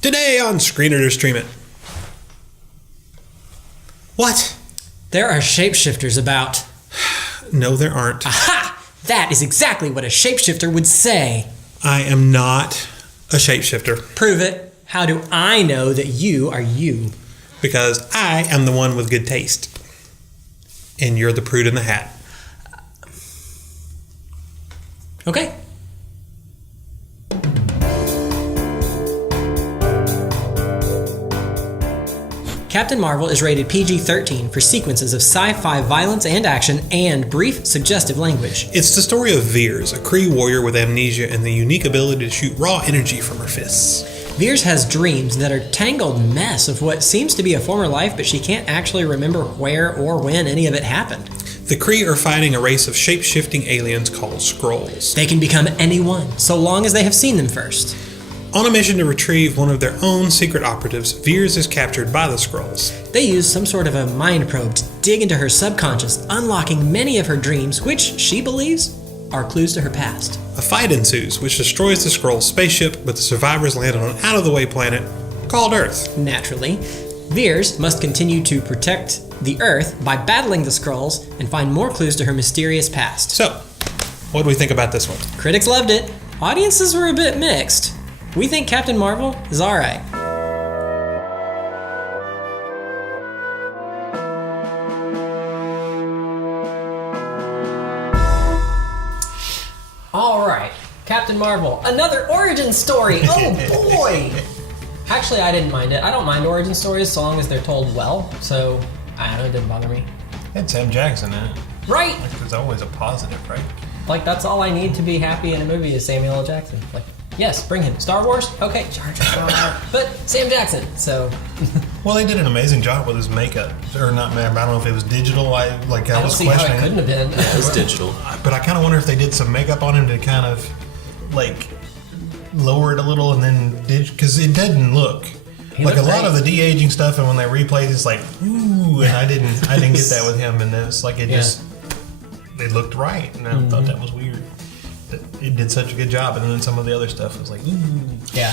Today on Screen It or Stream It. What? There are shapeshifters about. No, there aren't. Aha! That is exactly what a shapeshifter would say. I am not a shapeshifter. Prove it. How do I know that you are you? Because I am the one with good taste. And you're the prude in the hat. Okay. Captain Marvel is rated PG-13 for sequences of sci-fi violence and action and brief, suggestive language. It's the story of Veers, a Kree warrior with amnesia and the unique ability to shoot raw energy from her fists. Veers has dreams that are a tangled mess of what seems to be a former life, but she can't actually remember where or when any of it happened. The Kree are fighting a race of shape-shifting aliens called Skrulls. They can become anyone, so long as they have seen them first. On a mission to retrieve one of their own secret operatives, Veers is captured by the Skrulls. They use some sort of a mind probe to dig into her subconscious, unlocking many of her dreams, which she believes are clues to her past. A fight ensues, which destroys the Skrull spaceship, but the survivors land on an out-of-the-way planet called Earth. Naturally, Veers must continue to protect the Earth by battling the Skrulls and find more clues to her mysterious past. So, what do we think about this one? Critics loved it. Audiences were a bit mixed. We think Captain Marvel is alright. Alright, Captain Marvel, another origin story! Oh boy! Actually, I didn't mind it. I don't mind origin stories so long as they're told well, so I don't know, it didn't bother me. It's Sam Jackson in it. Right! Like, there's always a positive, right? Like, that's all I need to be happy in a movie is Samuel L. Jackson. Like, yes, bring him. Star Wars? Okay, Jar Jar. But Sam Jackson, so... Well, they did an amazing job with his makeup. Or not, I don't know if it was digital. I was don't see how questioning. it couldn't have been. Yeah, it was digital. But I kind of wonder if they did some makeup on him to kind of, like, lower it a little and then did... Because it didn't look... Like a lot of the de-aging stuff, and when they replayed, it's like, ooh, and I didn't get that with him, and it's like it just, it looked right, and I thought that was weird. It did such a good job, and then some of the other stuff was like, ooh. Yeah.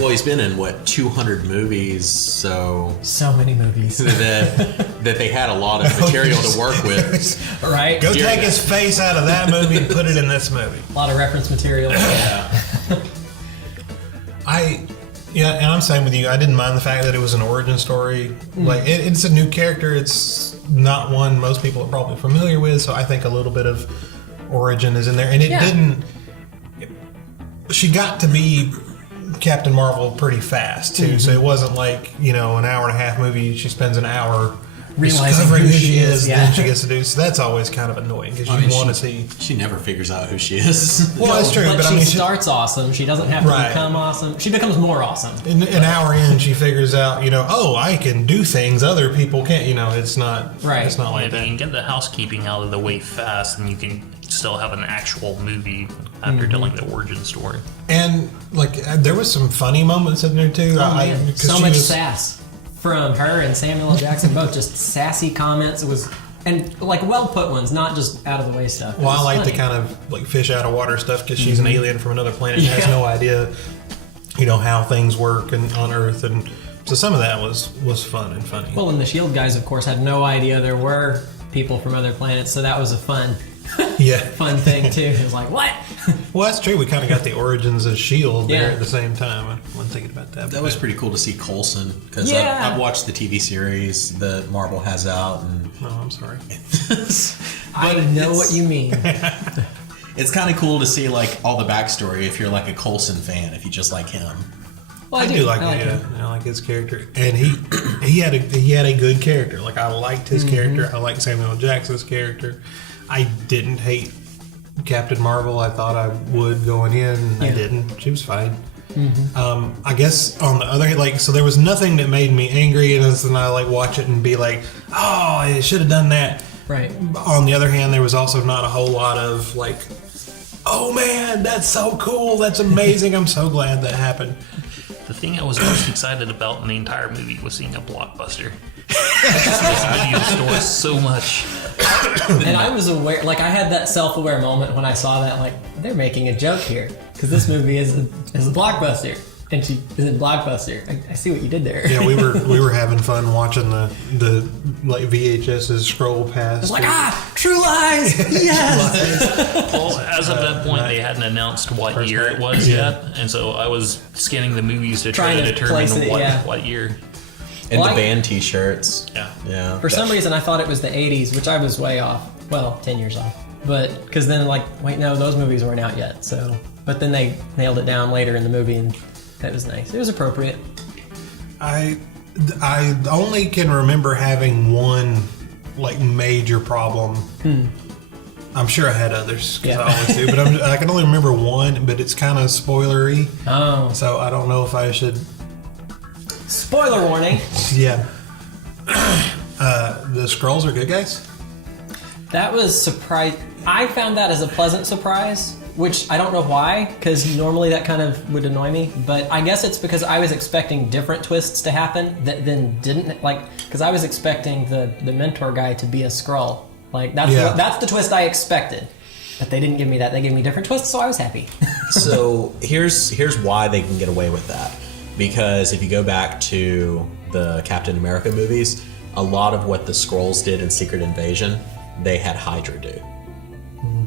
Well, he's been in, 200 movies, so many movies. that they had a lot of material to work with. Right? Go take his face out of that movie and put it in this movie. A lot of reference material. Yeah. Yeah, and I'm saying with you, I didn't mind the fact that it was an origin story. Like, it's a new character. It's not one most people are probably familiar with, so I think a little bit of origin is in there. And it didn't... She got to be Captain Marvel pretty fast, too. So it wasn't like, an hour and a half movie. She spends an hour discovering who she is, and then she gets to do. So that's always kind of annoying because you want to see. She never figures out who she is. Well, that's true, but I mean, she starts awesome. She doesn't have to become awesome. She becomes more awesome. An hour in, she figures out, oh, I can do things other people can't. It's not right. It's not like that. You can get the housekeeping out of the way fast, and you can still have an actual movie after telling the origin story. And there was some funny moments in there too. So much sass from her and Samuel L. Jackson, both just sassy comments. It was, and well put ones, not just out of the way stuff. Well, I like the kind of fish out of water stuff because she's an alien from another planet and has no idea, how things work on Earth, and so some of that was fun and funny. Well, and the S.H.I.E.L.D. guys, of course, had no idea there were people from other planets, so that was a fun thing too. It was like, what? Well, that's true. We kind of got the origins of S.H.I.E.L.D. there at the same time. I wasn't thinking about that. That was pretty cool to see Coulson, because I've watched the TV series that Marvel has out. And I'm sorry. I know what you mean. It's kind of cool to see all the backstory if you're a Coulson fan, if you just like him. Well, I do like him. I like his character, and he had a good character. I liked his character. I liked Samuel L. Jackson's character. I didn't hate Captain Marvel. I thought I would going in, and I didn't. She was fine. I guess on the other hand, so there was nothing that made me angry, and then I watch it and be like, oh, I should have done that. Right. On the other hand, there was also not a whole lot of oh man, that's so cool, that's amazing, I'm so glad that happened. The thing I was most excited about in the entire movie was seeing a blockbuster. This movie stores so much. And I was aware, I had that self-aware moment when I saw that, they're making a joke here, because this movie is a blockbuster. And she is in Blockbuster. I see what you did there. Yeah, we were having fun watching the like VHS's scroll past. It's like, True Lies! Yes! Well, as of that point, they hadn't announced what year it was yet, and so I was scanning the movies to try to Trying to determine place it, what year. And Well, the band T-shirts. Yeah. For some reason, I thought it was the 80s, which I was way off. Well, 10 years off. But, because then, like, wait, no, those movies weren't out yet, so. But then they nailed it down later in the movie, and that was nice. It was appropriate. I only can remember having one like major problem. I'm sure I had others because I always do, but I can only remember one. But it's kind of spoilery, so I don't know if I should. Spoiler warning. Yeah, the Skrulls are good guys. That was surprise. I found that as a pleasant surprise, which I don't know why, because normally that kind of would annoy me. But I guess it's because I was expecting different twists to happen that then didn't. Like, because I was expecting the mentor guy to be a Skrull. Like that's the twist I expected, but they didn't give me that. They gave me different twists, so I was happy. So here's why they can get away with that. Because if you go back to the Captain America movies, a lot of what the Skrulls did in Secret Invasion, they had Hydra do.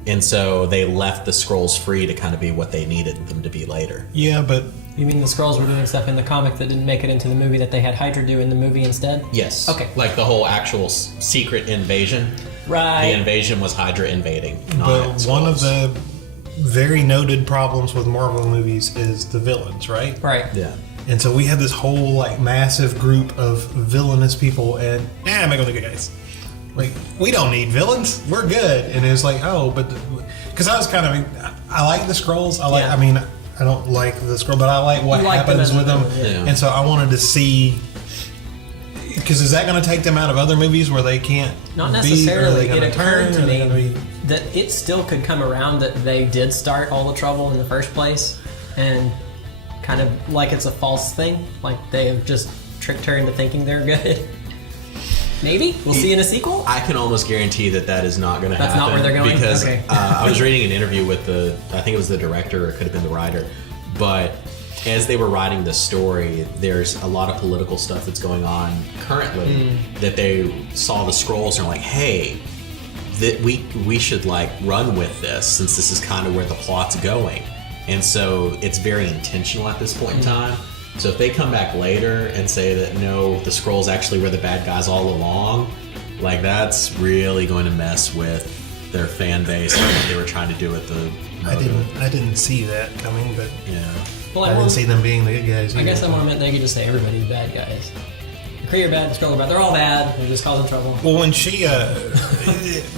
And so they left the Skrulls free to kind of be what they needed them to be later. Yeah, but You mean the Skrulls were doing stuff in the comic that didn't make it into the movie that they had Hydra do in the movie instead? Yes. Okay. Like the whole actual secret invasion. Right. The invasion was Hydra invading. but one of the very noted problems with Marvel movies is the villains, right? Right. Yeah. And so we had this whole like massive group of villainous people, and I'm not gonna good guys. Like, we don't need villains. We're good. And it's like, oh, but because I was kind of, I like the Skrulls. I like. Yeah. I mean, I don't like the Skrull, but I like what You like them happens as a with them. villain, yeah. And so I wanted to see. Because is that going to take them out of other movies where they can't? Not be, or are necessarily. they It gonna occurred to turn? Are they me gonna be- that it still could come around that they did start all the trouble in the first place, and kind of like it's a false thing, like they have just tricked her into thinking they're good. Maybe we'll see in a sequel. I can almost guarantee that is not going to happen. That's not where they're going? Because Okay. I was reading an interview with I think it was the director, or it could have been the writer, but as they were writing the story, there's a lot of political stuff that's going on currently that they saw the Skrulls and are like, hey, that we should like run with this since this is kind of where the plot's going. And so it's very intentional at this point in time. So if they come back later and say that no, the Skrulls actually were the bad guys all along, like that's really going to mess with their fan base and what they were trying to do with the I didn't see that coming, but yeah. Well, I didn't see them being the good guys. I guess either. I more meant they could just say everybody's bad guys. The Kree are bad, the Skrull are bad. They're all bad. They're just causing trouble. Well, when she,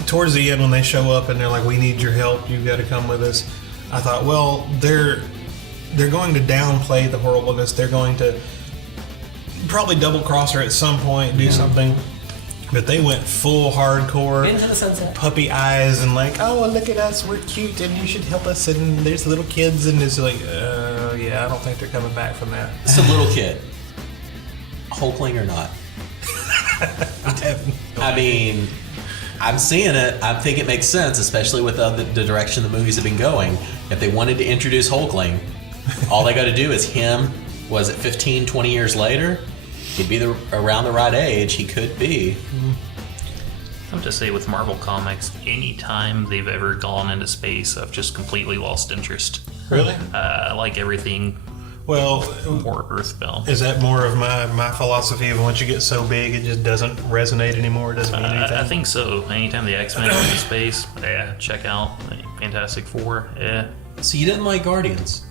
towards the end, when they show up and they're like, "We need your help. You've got to come with us," I thought, well, they're going to downplay the horribleness. They're going to probably double cross her at some point, do something. But they went full hardcore, Into the sunset. puppy eyes, and like, "Oh, look at us, we're cute, and you should help us." And there's little kids, and it's like, yeah, I don't think they're coming back from that. It's a little kid. Hulkling or not? I mean, I'm seeing it. I think it makes sense, especially with the direction the movies have been going. If they wanted to introduce Hulkling, all they got to do is him, was it 15, 20 years later? He'd be around the right age. He could be. I have to say, with Marvel Comics, anytime they've ever gone into space, I've just completely lost interest. Really? I like everything Well, more Earthbound. is that more of my philosophy of once you get so big, it just doesn't resonate anymore? It doesn't mean anything? I think so. Anytime the X-Men go into space, yeah, check out Fantastic Four. Yeah, So you didn't like Guardians?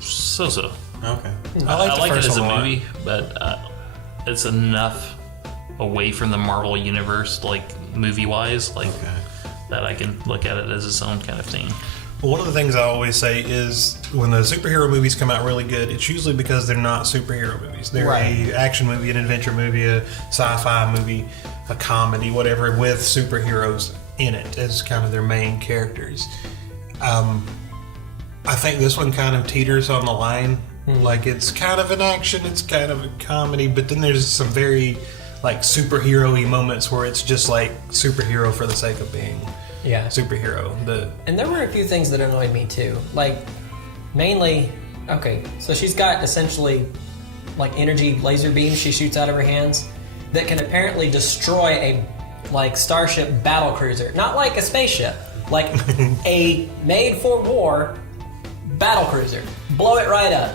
so. Okay. I like it as a one lot. movie, but it's enough away from the Marvel universe, like movie-wise, like that I can look at it as its own kind of thing. Well, one of the things I always say is when the superhero movies come out really good, it's usually because they're not superhero movies. They're Right. a action movie, an adventure movie, a sci-fi movie, a comedy, whatever, with superheroes in it as kind of their main characters. I think this one kind of teeters on the line. Like, it's kind of an action, it's kind of a comedy, but then there's some very like superhero-y moments where it's just like superhero for the sake of being Yeah. superhero. And there were a few things that annoyed me too. Like, mainly, Okay, so she's got essentially like energy laser beams she shoots out of her hands that can apparently destroy a like starship battle cruiser. Not like a spaceship, like a made-for-war battle cruiser. Blow it right up.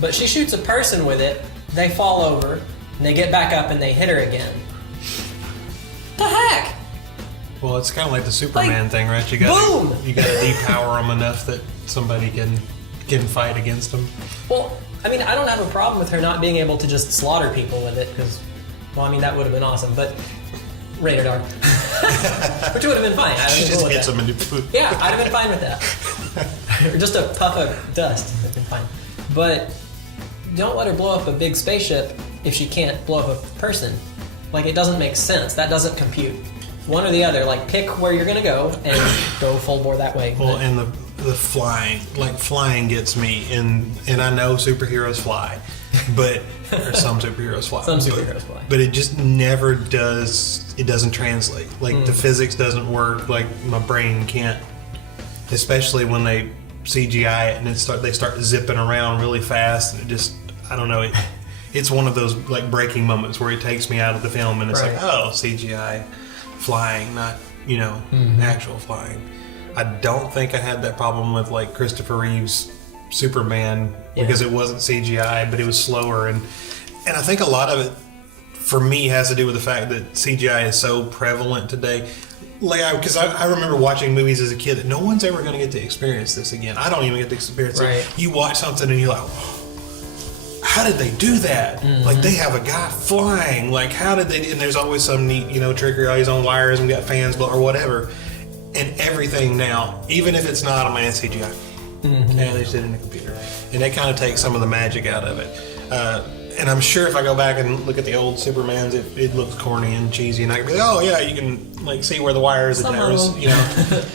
But she shoots a person with it, they fall over, and they get back up and they hit her again. The heck? Well, it's kind of like the Superman Like, thing, right? You boom! got to depower them enough that somebody can fight against them. Well, I mean, I don't have a problem with her not being able to just slaughter people with it, because, well, I mean, that would have been awesome, but rated R. Which would have been fine. She just hits them into food. Yeah, I'd have been fine with that. Or just a puff of dust would have been fine. But don't let her blow up a big spaceship if she can't blow up a person. Like, it doesn't make sense. That doesn't compute. One or the other. Like, pick where you're going to go and go full bore that way. Well, and the flying, like flying gets me, and I know superheroes fly, but or some superheroes fly. Some superheroes fly. But it just never does. It doesn't translate. Like the physics doesn't work. Like my brain can't. Especially when they CGI it and they start zipping around really fast. And it just, I don't know. It's one of those like breaking moments where it takes me out of the film, and it's Right. like, oh, CGI flying, not actual flying. I don't think I had that problem with like Christopher Reeve's Superman because it wasn't CGI, but it was slower, and I think a lot of it for me has to do with the fact that CGI is so prevalent today. Like, because I remember watching movies as a kid that no one's ever going to get to experience this again. I don't even get to experience it. You watch something and you're like, how did they do that? Like, they have a guy flying. Like, how did they? And there's always some neat, trickery. All these on wires and got fans or whatever. And everything now, even if it's not a man CGI, yeah, they just did it in the computer, and that kind of takes some of the magic out of it. And I'm sure if I go back and look at the old Supermans, it looks corny and cheesy, and I can be like, oh yeah, you can like see where the wires and arrows,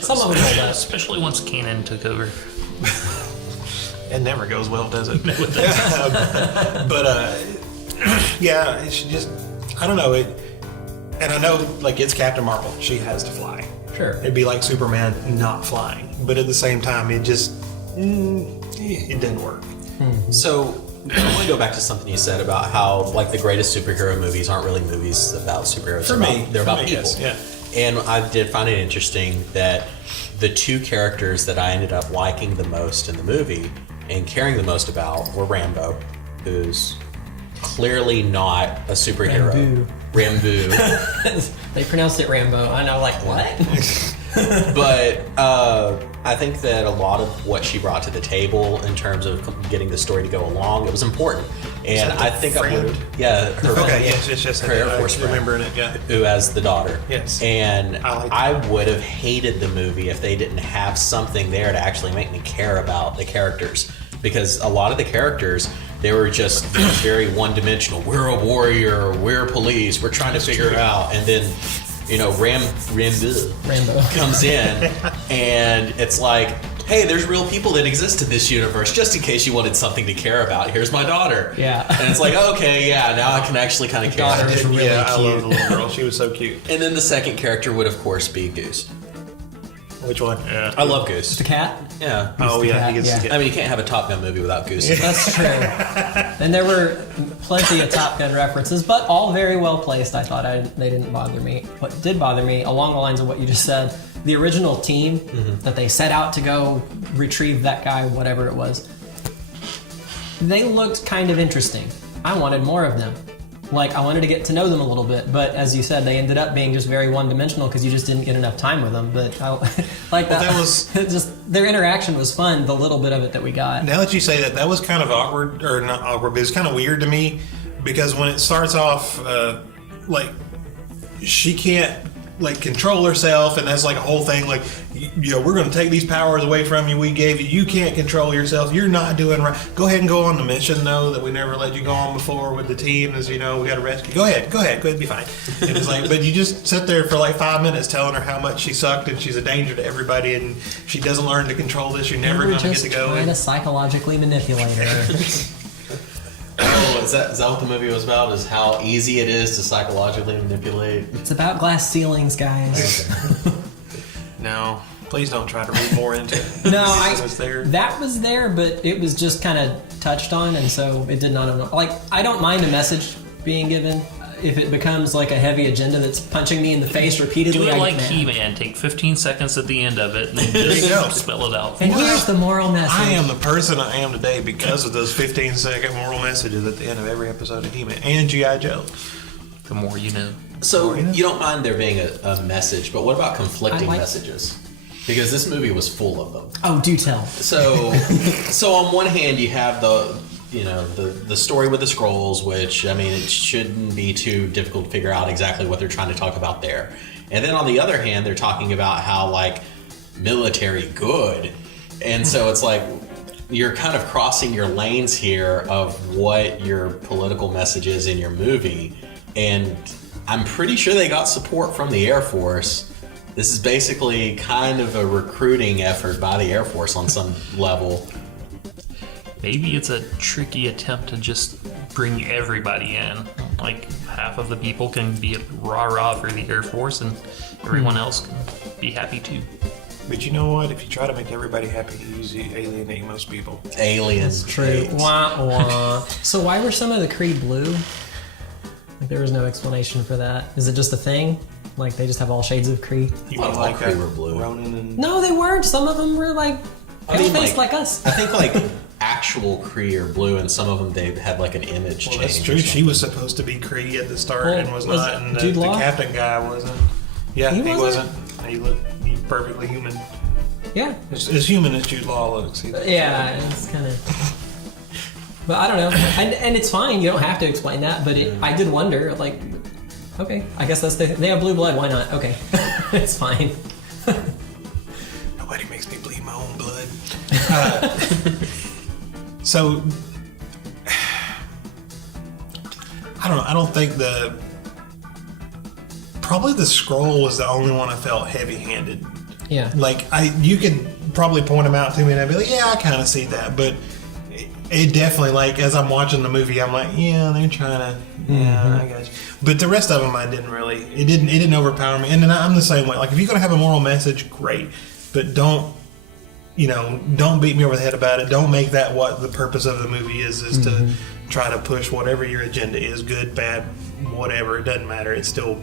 Some of them hold up. Especially once Canon took over. It never goes well, does it? But yeah, it's just, I don't know it. And I know, like, it's Captain Marvel. She has to fly. Sure. It'd be like Superman not flying. But at the same time, it just, it didn't work. So, I want to go back to something you said about how, like, the greatest superhero movies aren't really movies about superheroes. They're about people. Yes, yeah. And I did find it interesting that the two characters that I ended up liking the most in the movie and caring the most about were Rambo, who's clearly not a superhero. Rambo. They pronounced it Rambo. I know, like, what? But I think that a lot of what she brought to the table in terms of getting the story to go along, it was important. And I think I would, her Okay, yes, her Air Force friend, remembering it, yeah. who has the daughter. Yes. And I like I would have hated the movie if they didn't have something there to actually make me care about the characters. Because a lot of the characters, they were just very one-dimensional. We're a warrior, we're police, we're trying to figure it out. And then, Rambo comes in, and it's like, hey, there's real people that exist in this universe, just in case you wanted something to care about. Here's my daughter. Yeah. And it's like, okay, yeah, now I can actually kind of care. Daughter is really I cute. love the little girl. She was so cute. And then the second character would, of course, be Goose. Which one? Yeah. I love Goose. The cat? Yeah. Oh, yeah. He gets Yeah. to get. I mean, you can't have a Top Gun movie without Goose. That's true. And there were plenty of Top Gun references, but all very well placed. I thought they didn't bother me. What did bother me, along the lines of what you just said, the original team that they set out to go retrieve that guy, whatever it was, they looked kind of interesting. I wanted more of them. Like, I wanted to get to know them a little bit, but as you said, they ended up being just very one-dimensional because you just didn't get enough time with them. But I, like that, that was just their interaction was fun. The little bit of it that we got. Now that you say that, that was kind of awkward, or not awkward, but it was kind of weird to me because when it starts off, like she can't like control herself, and that's like a whole thing. Like, we're going to take these powers away from you. We gave you. You can't control yourself. You're not doing right. Go ahead and go on the mission, though, that we never let you go on before with the team. As we got to rescue. Go ahead, be fine. It was like, but you just sit there for like 5 minutes telling her how much she sucked and she's a danger to everybody, and she doesn't learn to control this. You're never going to get to go. Trying to psychologically manipulate her. Oh, is that what the movie was about? Is how easy it is to psychologically manipulate? It's about glass ceilings, guys. No, Please don't try to read more into it. No, It's there. that was there, but it was just kind of touched on, and so it did not. Like, I don't mind a message being given. If it becomes like a heavy agenda that's punching me in the face repeatedly, Do it I like get mad. He-Man. Take 15 seconds at the end of it and then you go. just spell it out. And here's the moral message. I am the person I am today because of those 15-second moral messages at the end of every episode of He-Man and G.I. Joe. The more you know. So you don't mind there being a message, but what about conflicting I like- messages? Because this movie was full of them. Oh, do tell. So on one hand, you have the story with the scrolls, which, I mean, it shouldn't be too difficult to figure out exactly what they're trying to talk about there. And then on the other hand, they're talking about how, like, military good. And so it's like you're kind of crossing your lanes here of what your political message is in your movie. And I'm pretty sure they got support from the Air Force. This is basically kind of a recruiting effort by the Air Force on some level. Maybe it's a tricky attempt to just bring everybody in. Like, half of the people can be rah-rah for the Air Force and everyone else can be happy too. But you know what? If you try to make everybody happy, you usually alienate most people. Aliens. True. Wah, wah. So why were some of the Kree blue? Like, there was no explanation for that. Is it just a thing? Like, they just have all shades of Kree? You Oh, mean all like Kree were blue. Ronan and... No, they weren't. Some of them were like pale-faced like us. I think like actual Kree are blue, and some of them they had like an image Well, change. that's or true. She something. was supposed to be Kree at the start Well, and was was not, and Jude the Law? captain guy wasn't. Yeah, He he wasn't? wasn't. He looked perfectly human. Yeah. As human as Jude Law looks. Yeah, it's kind of... But I don't know. And it's fine. You don't have to explain that. But I did wonder, like, okay, I guess they have blue blood. Why not? Okay. It's fine. Nobody makes me bleed my own blood. So, I don't know. I don't think probably the scroll was the only one I felt heavy-handed. Yeah. Like, you could probably point them out to me and I'd be like, yeah, I kind of see that. But it definitely, like, as I'm watching the movie, I'm like, yeah, they're trying to, yeah, I got you. But the rest of them, I didn't really, it didn't overpower me. And then I'm the same way. Like, if you're going to have a moral message, great. But don't beat me over the head about it. Don't make that what the purpose of the movie is to try to push whatever your agenda is, good, bad, whatever. It doesn't matter. It's still...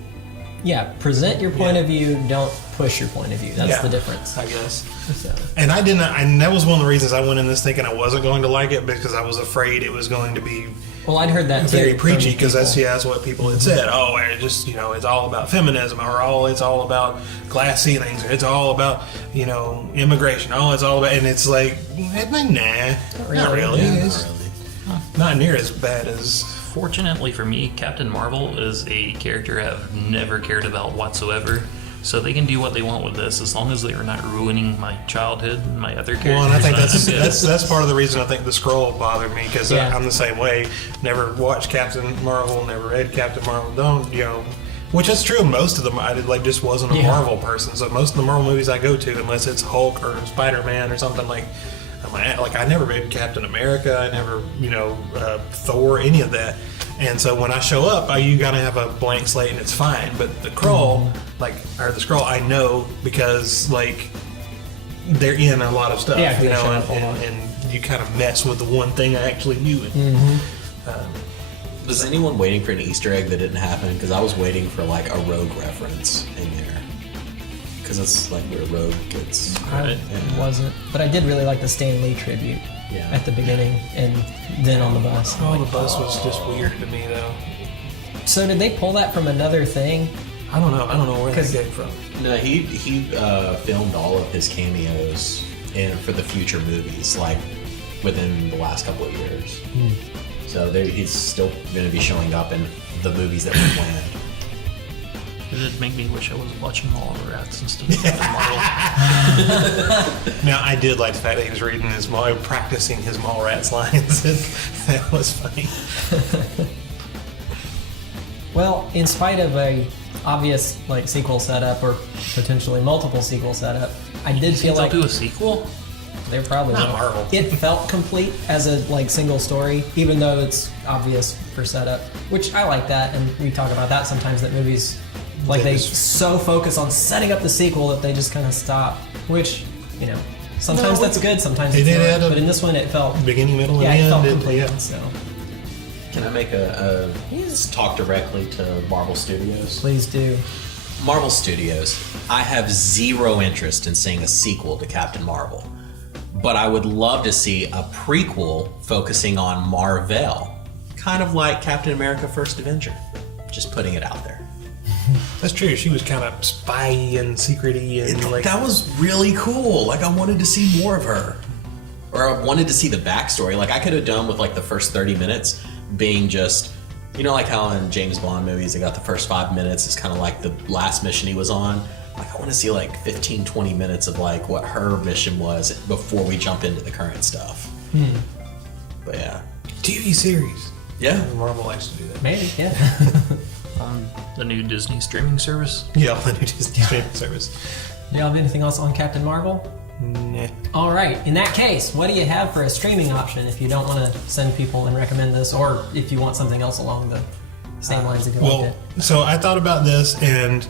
Yeah, present your point of view, don't push your point of view. That's the difference. I guess. So. And that was one of the reasons I went in this thinking I wasn't going to like it, because I was afraid it was going to be Well, I'd heard that very too, preachy, from because people. that's what people had said. Oh, it just, it's all about feminism, or it's all about glass ceilings, or it's all about, immigration. Oh, it's all about, and it's like, nah, not really. It's not near as bad as... Fortunately for me, Captain Marvel is a character I've never cared about whatsoever. So they can do what they want with this, as long as they are not ruining my childhood and my other characters. Well, and I think I'm good. that's part of the reason I think the scroll bothered me, because Yeah. I'm the same way. Never watched Captain Marvel, never read Captain Marvel. Which is true. Most of them I did, like, just wasn't a Marvel person. So most of the Marvel movies I go to, unless it's Hulk or Spider-Man or something like I never read Captain America. I never Thor, any of that. And so when I show up, you gotta have a blank slate and it's fine. But the Skrull, the Skrull, I know because they're in a lot of stuff, Yeah, they show up a lot. and you kind of mess with the one thing I actually knew. Was anyone waiting for an Easter egg that didn't happen? Because I was waiting for like a Rogue reference in there. Because that's like where Rogue gets. I wasn't. But I did really like the Stan Lee tribute at the beginning and then on the bus. Oh, the bus was just weird to me, though. So did they pull that from another thing? I don't know where that came from. No, he filmed all of his cameos for the future movies, like within the last couple of years. So he's still going to be showing up in the movies that were planned. It did make me wish I was watching Mallrats instead of Captain Marvel. Now, I did like the fact that he was reading practicing his Mallrats lines. That was funny. Well, in spite of a obvious sequel setup or potentially multiple sequel setup, I did feel They'll like do a sequel? they probably Not will. Marvel. It felt complete as a single story, even though it's obvious for setup, which I like that, and we talk about that sometimes, that movies Like they Yes. so focus on setting up the sequel that they just kind of stop. Which, sometimes that's good, sometimes It it's did not. add up. But in this one, it felt Beginning, middle, and yeah, it felt end. complete. Yeah. So Can I make talk directly to Marvel Studios? please do. Marvel Studios, I have zero interest in seeing a sequel to Captain Marvel, but I would love to see a prequel focusing on Marvel, kind of like Captain America: First Avenger. Just putting it out there. That's true. She was kind of spy-y and secret-y and like That was really cool. Like, I wanted to see more of her, or I wanted to see the backstory. Like, I could have done with like the first 30 minutes being just. Like how in James Bond movies, they got the first 5 minutes is kind of like the last mission he was on. Like, I want to see like 15, 20 minutes of like what her mission was before we jump into the current stuff. But yeah. TV series. Yeah. Marvel likes to do that. Maybe, yeah. On the new Disney streaming service. Yeah, the new Disney streaming service. Do y'all have anything else on Captain Marvel? Nah. All right. In that case, what do you have for a streaming option if you don't want to send people and recommend this, or if you want something else along the same lines of going Well, so I thought about this, and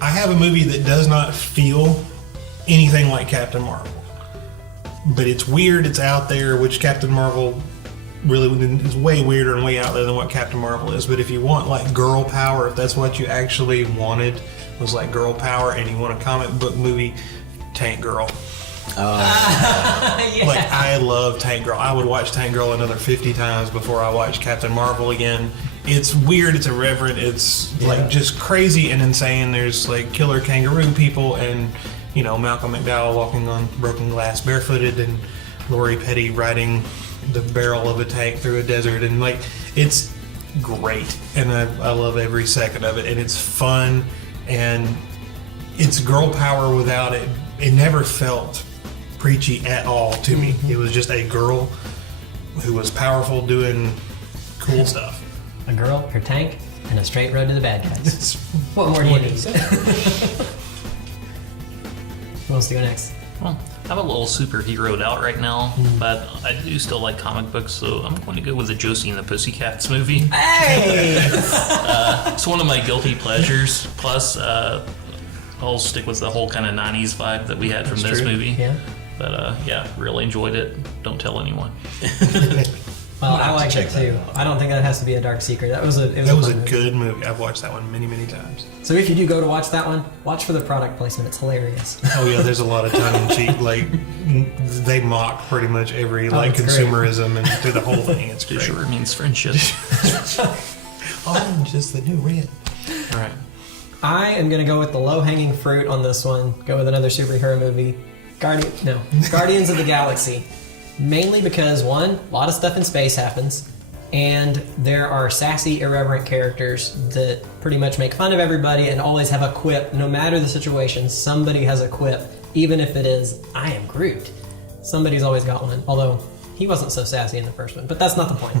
I have a movie that does not feel anything like Captain Marvel. But it's weird, it's out there, which Captain Marvel really is way weirder and way out there than what Captain Marvel is. But if you want like girl power, if that's what you actually wanted, was like girl power, and you want a comic book movie, Tank Girl. Like, I love Tank Girl. I would watch Tank Girl another 50 times before I watch Captain Marvel again. It's weird, it's irreverent, it's like just crazy and insane. There's like killer kangaroo people and, Malcolm McDowell walking on broken glass barefooted and Lori Petty riding the barrel of a tank through a desert, and like, it's great. And I love every second of it, and it's fun, and it's girl power without it. It never felt preachy at all to me. It was just a girl who was powerful doing cool stuff. A girl, her tank, and a straight road to the bad guys. It's What more do you need? Who wants to go next? Well, I'm a little superheroed out right now, but I do still like comic books, so I'm going to go with the Josie and the Pussycats movie. Hey! It's one of my guilty pleasures. Plus, I'll stick with the whole kind of 90s vibe that we had from this true. movie. Yeah. But yeah, really enjoyed it. Don't tell anyone. Well, I have to like check it that too. out. I don't think that has to be a dark secret. That was a That was a fun movie. good movie. I've watched that one many, many times. So if you do go to watch that one, watch for the product placement. It's hilarious. Oh yeah, there's a lot of tongue in cheek. Like, they mock pretty much every like it's great. consumerism and do the whole thing. It's Too great. short means friendship. Orange is the new red. All right. I am going to go with the low-hanging fruit on this one. Go with another superhero movie. Guardians of the Galaxy. Mainly because, one, a lot of stuff in space happens, and there are sassy, irreverent characters that pretty much make fun of everybody and always have a quip. No matter the situation, somebody has a quip, even if it is, I am Groot. Somebody's always got one, although he wasn't so sassy in the first one, but that's not the point.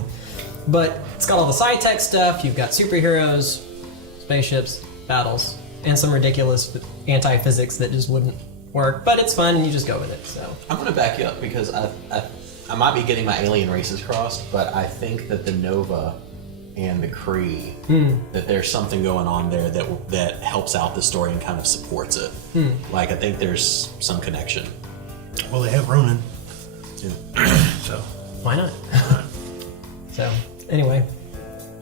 But it's got all the sci-tech stuff, you've got superheroes, spaceships, battles, and some ridiculous anti-physics that just wouldn't work, but it's fun and you just go with it. So I'm going to back you up because I might be getting my alien races crossed, but I think that the Nova and the Kree, that there's something going on there that helps out the story and kind of supports it. Like, I think there's some connection. Well, they have Ronan. Yeah. So why not? So anyway,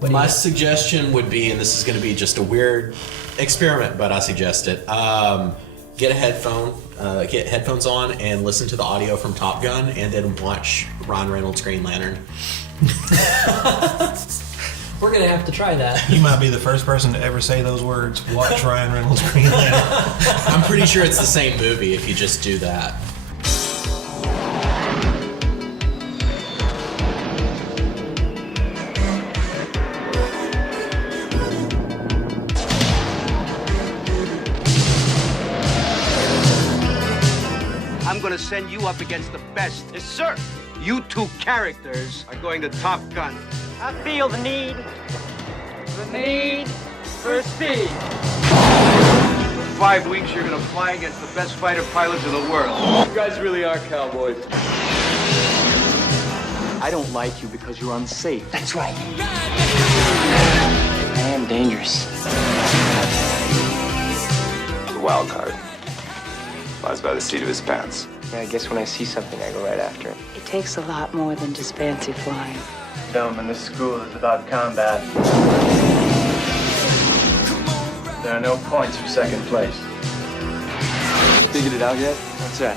what do My you suggestion would be, and this is going to be just a weird experiment, but I suggest it. Get headphones on and listen to the audio from Top Gun, and then watch Ryan Reynolds' Green Lantern. We're gonna have to try that. you might be the first person to ever say those words. Watch Ryan Reynolds' Green Lantern. I'm pretty sure it's the same movie if you just do that. I'm gonna send you up against the best. Yes, sir. You two characters are going to Top Gun. I feel the need for speed. For 5 weeks, you're gonna fly against the best fighter pilots in the world. You guys really are cowboys. I don't like you because you're unsafe. That's right. I am dangerous. wild card. Flies by the seat of his pants. I guess when I see something, I go right after it. It takes a lot more than just fancy flying. Gentlemen, this school is about combat. There are no points for second place. You figured it out yet? What's that?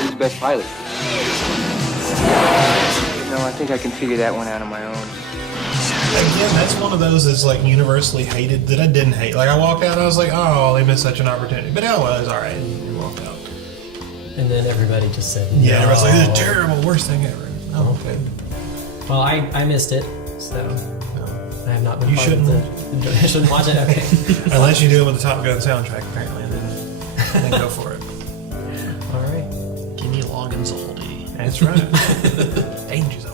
Who's the best pilot? No, I think I can figure that one out on my own. Again, that's one of those that's like universally hated that I didn't hate. Like I walked out, and I was like, "Oh, they missed such an opportunity." But it was all right. You walked out. And then everybody just said, Yeah, everyone's like, "This is "No." terrible, worst thing ever." Oh, okay. Well, I missed it, so I have not been. You part of shouldn't. I shouldn't watch it. Okay. Unless you do it with the Top Gun soundtrack, apparently, then go for it. All right. Kenny Loggins oldie. That's right. Dangerous.